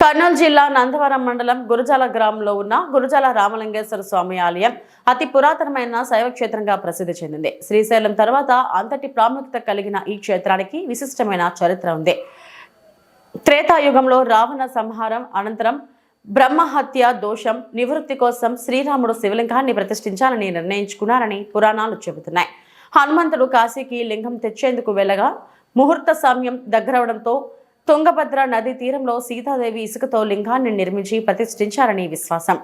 కర్నూలు జిల్లా నందవరం మండలం గురజాల గ్రామంలో ఉన్న గురజాల రామలింగేశ్వర స్వామి ఆలయం అతి పురాతనమైన శైవ క్షేత్రంగా ప్రసిద్ధి చెందింది. శ్రీశైలం తర్వాత అంతటి ప్రాముఖ్యత కలిగిన ఈ క్షేత్రానికి విశిష్టమైన చరిత్ర ఉంది. త్రేతాయుగంలో రావణ సంహారం అనంతరం బ్రహ్మహత్య దోషం నివృత్తి కోసం శ్రీరాముడు శివలింగాన్ని ప్రతిష్ఠించాలని నిర్ణయించుకున్నారని పురాణాలు చెబుతున్నాయి. హనుమంతుడు కాశీకి లింగం తెచ్చేందుకు వెళ్ళగా ముహూర్త సమయం దగ్గరవడంతో తుంగభద్ర నది తీరంలో సీతాదేవి ఇసుకతో లింగాన్ని నిర్మించి ప్రతిష్ఠించారని విశ్వాసం.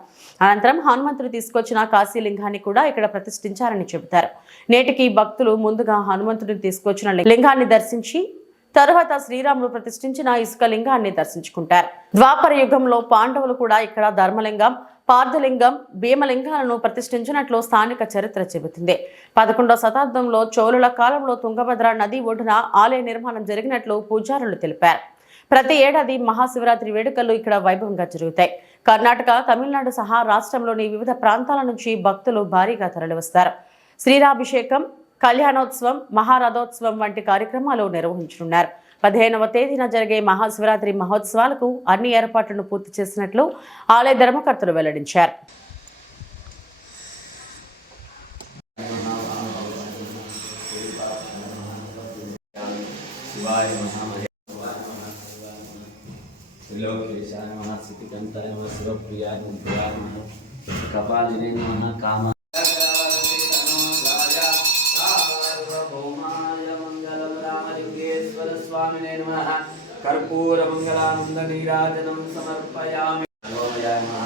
అనంతరం హనుమంతుడు తీసుకొచ్చిన కాశీ లింగాన్ని కూడా ఇక్కడ ప్రతిష్ఠించారని చెబుతారు. నేటికి భక్తులు ముందుగా హనుమంతుడిని తీసుకొచ్చిన లింగాన్ని దర్శించి తరువాత శ్రీరాముడు ప్రతిష్ఠించిన ఇసుక లింగాన్ని దర్శించుకుంటారు. ద్వాపర యుగంలో పాండవులు కూడా ఇక్కడ ధర్మలింగం పార్థలింగం భీమలింగాలను ప్రతిష్ఠించినట్లు స్థానిక చరిత్ర చెబుతుంది. పదకొండవ శతాబ్దంలో చోళుల కాలంలో తుంగభద్ర నది ఒడ్డున ఆలయ నిర్మాణం జరిగినట్లు పూజారులు తెలిపారు. ప్రతి ఏడాది మహాశివరాత్రి వేడుకలు ఇక్కడ వైభవంగా జరుగుతాయి. కర్ణాటక తమిళనాడు సహా రాష్ట్రంలోని వివిధ ప్రాంతాల నుంచి భక్తులు భారీగా తరలివస్తారు. శ్రీరాభిషేకం కళ్యాణోత్సవం మహారథోత్సవం వంటి కార్యక్రమాలు నిర్వహించనున్నారు. పదిహేనవ తేదీన జరిగే మహాశివరాత్రి మహోత్సవాలకు అన్ని ఏర్పాట్లను పూర్తి చేసినట్లు ఆలయ ధర్మకర్తలు వెల్లడించారు. शिवाय नमः त्रिलोकेशाय नमः सिद्धिकन्ताय नमः शिवप्रियाय मुद्राय नमः कपालिने नमः काम स्वामिने नमः कर्पूरमङ्गलानन्दनीराजनं समर्पयामि नमोमयाय नमः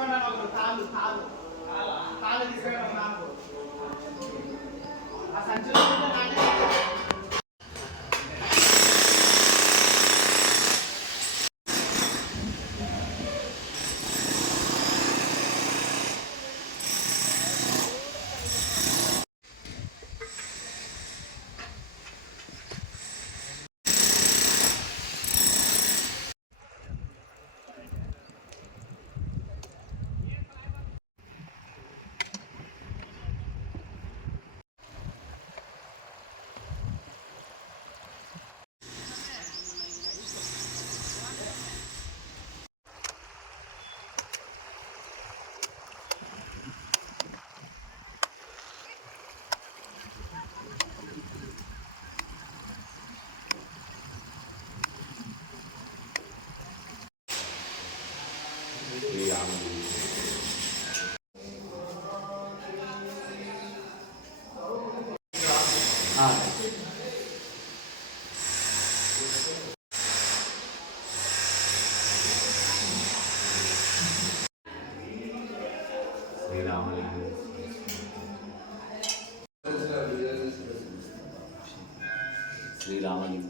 లక్ష్మణ్ అని ఒకరు తాళ్ళు. తాళ్ళు ఆ సంచులు శ్రీరామలింగ శ్రీరామలింగ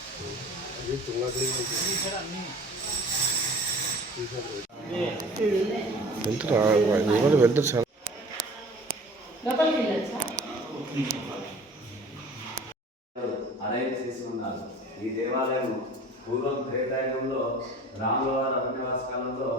వెళ్తారు వెళ్తారు ఈ దేవాలయం పూర్వం త్రేతాయుగంలో రాముల వారు అరణ్యవాస కాలంలో